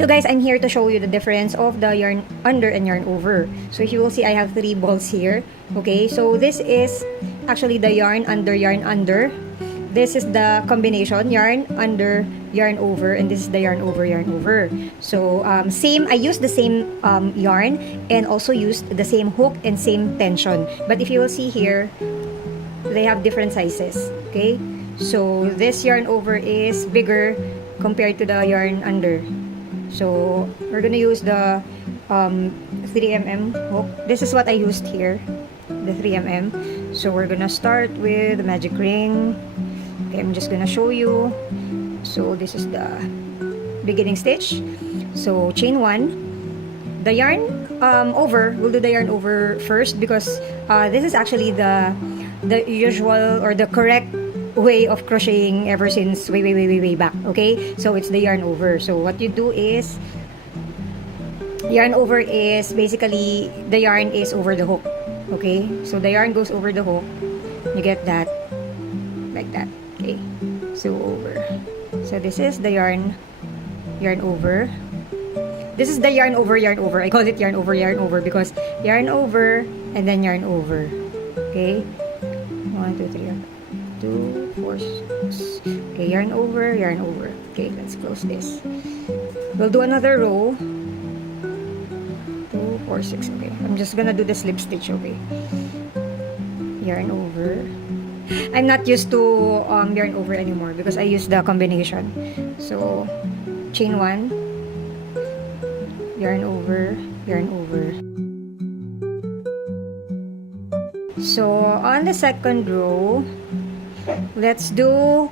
So guys, I'm here to show you the difference of the yarn under and yarn over. So if you will see, I have 3 balls here. Okay, so this is actually the yarn under, yarn under. This is the combination, yarn under, yarn over, and this is the yarn over, yarn over. So same, I used the same yarn and also used the same hook and same tension. But if you will see here, they have different sizes. Okay, so this yarn over is bigger compared to the yarn under. So we're gonna use the 3mm hook. This is what I used here, the 3mm. So we're gonna start with the magic ring. Okay, I'm just gonna show you. So this is the beginning stitch. So chain 1. The yarn over, we'll do the yarn over first because this is actually the usual or the correct way of crocheting ever since way back. Okay, so it's the yarn over. So what you do is, yarn over is basically the yarn is over the hook. Okay, so the yarn goes over the hook. You get that like that. Okay, so over. So this is the yarn over. This is the yarn over, yarn over. I call it yarn over because yarn over and then yarn over. Okay, 1 2 3 2 4 6. Okay, yarn over, yarn over. Okay, let's close this. We'll do another row. 2 4 6. Okay, I'm just gonna do the slip stitch. Okay, yarn over. I'm not used to yarn over anymore because I use the combination. So chain 1, yarn over, yarn over. So on the second row, let's do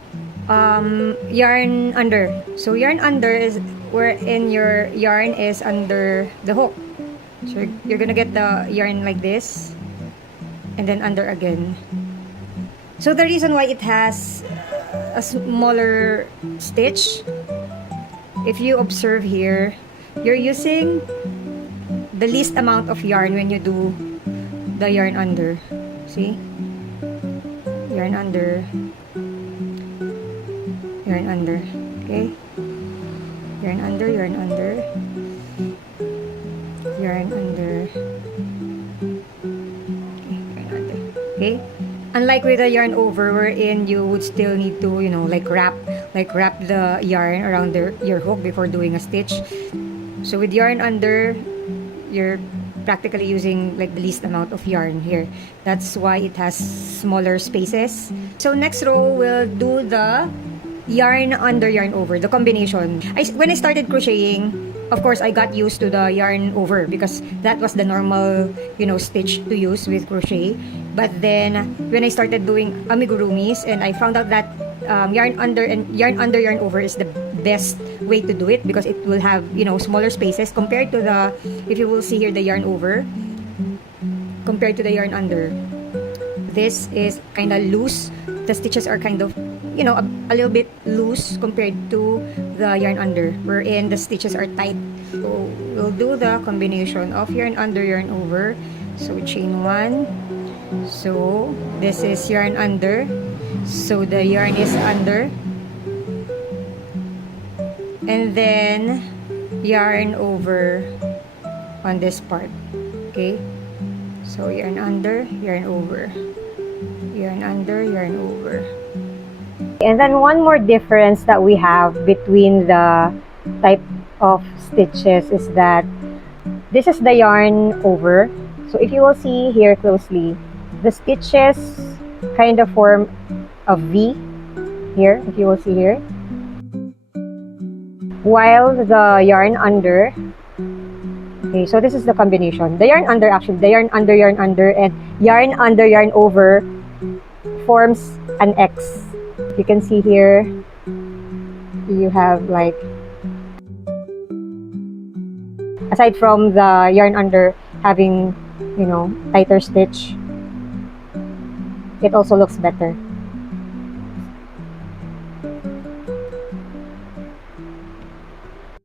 yarn under. So yarn under is wherein your yarn is under the hook. So you're gonna get the yarn like this and then under again. So the reason why it has a smaller stitch, if you observe here, you're using the least amount of yarn when you do the yarn under. See? Yarn under, yarn under. Okay? Yarn under, yarn under, yarn under. Okay, yarn under. Okay? Unlike with the yarn over, wherein you would still need to, you know, like wrap the yarn around your hook before doing a stitch. So with yarn under, you're practically using like the least amount of yarn here. That's why it has smaller spaces. So next row, we'll do the yarn under, yarn over, the combination. When I started crocheting, of course, I got used to the yarn over because that was the normal, you know, stitch to use with crochet. But then when I started doing amigurumis, and I found out that yarn under, yarn over is the best way to do it because it will have, you know, smaller spaces compared to the, if you will see here, the yarn over compared to the yarn under. This is kind of loose. The stitches are kind of, you know, a little bit loose compared to the yarn under, wherein the stitches are tight. So we'll do the combination of yarn under, yarn over. So chain 1. So this is yarn under. So the yarn is under. And then yarn over on this part. Okay? So yarn under, yarn over. Yarn under, yarn over. And then one more difference that we have between the type of stitches is that this is the yarn over. So if you will see here closely, the stitches kind of form a V here, if you will see here. While the yarn under, okay, so this is the combination. The yarn under, actually, the yarn under, and yarn under, yarn over forms an X. You can see here, you have like, aside from the yarn under having, you know, tighter stitch, it also looks better.